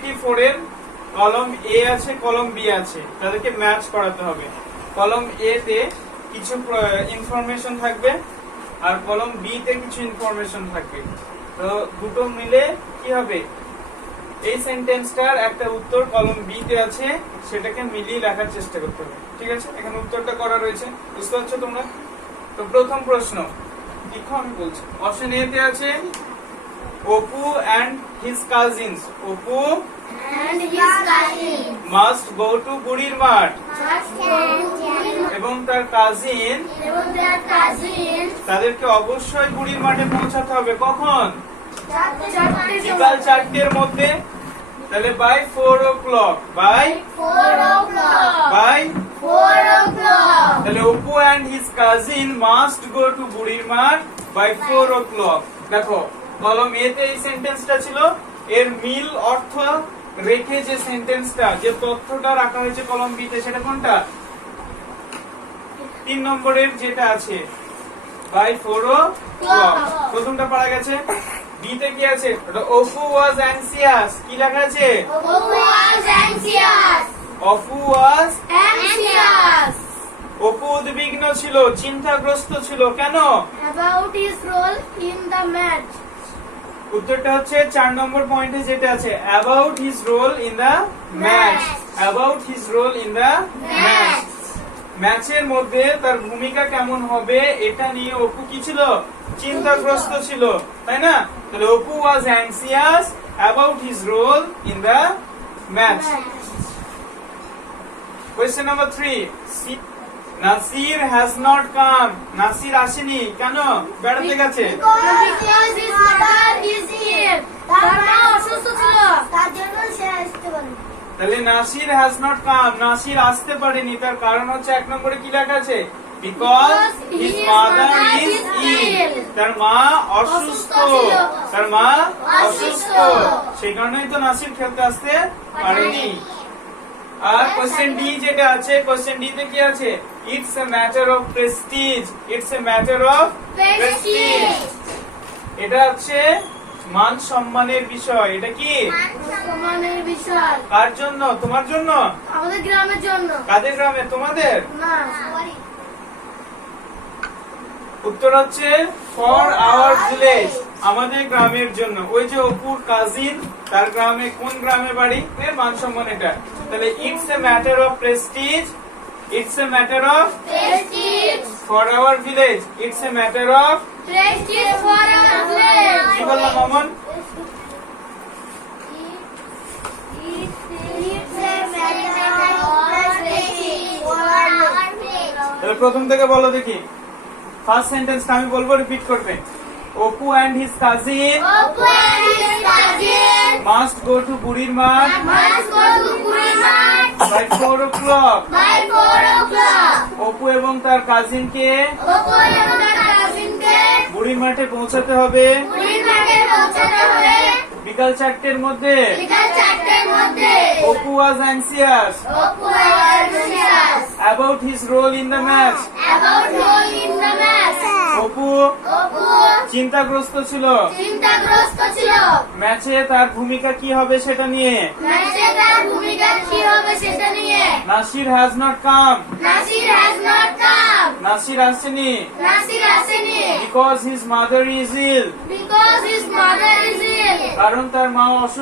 Activity 4 এর কলম এ আছে, কলম বি আছে, তাদেরকে ম্যাচ করাতে হবে। কলম এ তে কিছু ইনফরমেশন থাকবে আর কলম বি তে কিছু ইনফরমেশন থাকবে। তো দুটো মিলে কি হবে, এই সেন্টেন্সটার একটা উত্তর কলম বি তে আছে, সেটাকে মিলিয়ে লেখার চেষ্টা করতে হবে। ঠিক আছে, এখানে উত্তরটা করা রয়েছে, বুঝতে পারছো তোমরা? তো প্রথম প্রশ্ন লিখো, আমি বলছি। অপশন এ তে আছে Apu and his cousins. Apu and his cousin must go to বুড়ির মাঠ। must go to Burir এবং তার কাজিন এবং their cousin তাদেরকে অবশ্যই বুড়ির মাঠে পৌঁছাতে হবে। কখন? বিকাল 4 4টের মধ্যে। তাহলে by 4 o'clock, by o'clock by 4 o'clock তাহলে Apu and his cousin must go to বুড়ির মাঠ বাই 4 o'clock। দেখো কলম এ তে এই সেন্টেন্সটা ছিল, এর মিল অর্থ রেখে যে সেন্টেন্সটা, যে তথ্যটা রাখা হয়েছে কলম বি তে, সেটা কোনটা? 3 নম্বরের যেটা আছে বাই 4 o'clock, প্রথমটা পারা গেছে। বি তে কি আছে? অপু ওয়াজ অ্যানসিয়াস। কি লেখা আছে? Who was anxious Apu was, anxious Apu উদ্বিগ্ন ছিল, চিন্তাগ্রস্ত ছিল। কেন? about his role in the match উত্তরটা হচ্ছে 4 নম্বর পয়েন্টে যেটা আছে, about his role in the match. About his role in the match, ম্যাচের মধ্যে তার ভূমিকা কেমন হবে এটা নিয়ে অপু কি ছিল? চিন্তাগ্রস্ত ছিল, তাই না? তাহলে Apu was anxious about his role in the match. Question number 3, Nasir has not come. Nasir আসেনি কেন? বেড়াতে গেছে। because his mother is ill তার মা অসুস্থ ছিল তার জন্য সে আসতে পারেনি তাহলে Nasir has not come, Nasir আসতে পারেনি। তার কারণ হচ্ছে 1 নম্বরে কি লেখা আছে? Because his mother is ill. তার মা অসুস্থ, তার মা অসুস্থ, সেই কারণেই তো নাসির খেলতে আসতে পারেনি। আর কোশ্চেন ডি যেটা আছে, কোশ্চেন ডি তে কি আছে? It's a matter of Prestige. It's a matter of Prestige, এটা হচ্ছে মান সম্মানের বিষয়। এটা কি? সম্মানের বিষয় কার জন্য? তোমার জন্য? আমাদের গ্রামের জন্য কাদের গ্রামে? তোমাদের? না উত্তর হচ্ছে ফর আওয়ার ভিলেজ, আমাদের গ্রামের জন্য। ওই যে অপুর কাজিন, তার গ্রামে, কোন গ্রামে বাড়ি? মান সম্মান এটা। তাহলে it's a matter of Prestige, it's a matter of Prestige for our village, it's a matter of. Prestige for our village কি বললাম মামন? তাহলে প্রথম থেকে বলো দেখি। ফার্স্ট সেন্টেন্স আমি বলবো, রিপিট করবে। Apu and his cousin Opu and his cousin must go to বুড়ির মাঠ must go to Burir Marth by 4 o'clock। by 4 o'clock. অপু এবং তার কাজিনকে Opu এবং তার কাজিনকে বুড়ির মাঠে পৌঁছাতে হবে বুড়ির মাঠে পৌঁছাতে হবে বিকাল 4টের মধ্যে। বিকাল 4টের মধ্যে। Apu was anxious Opu was anxious about his role in the match. about role in the match. Apu Apu চিন্তাগ্রস্ত ছিল চিন্তাগ্রস্ত ছিল ম্যাচে তার ভূমিকা কি হবে সেটা নিয়ে। ম্যাচে তার ভূমিকা কি হবে সেটা নিয়ে। Nasir has not come, Nasir has not come. Nasir আসেনি নাসির আসেনি because his mother is ill, because his mother is ill. কারণ তার মা অসুস্থ।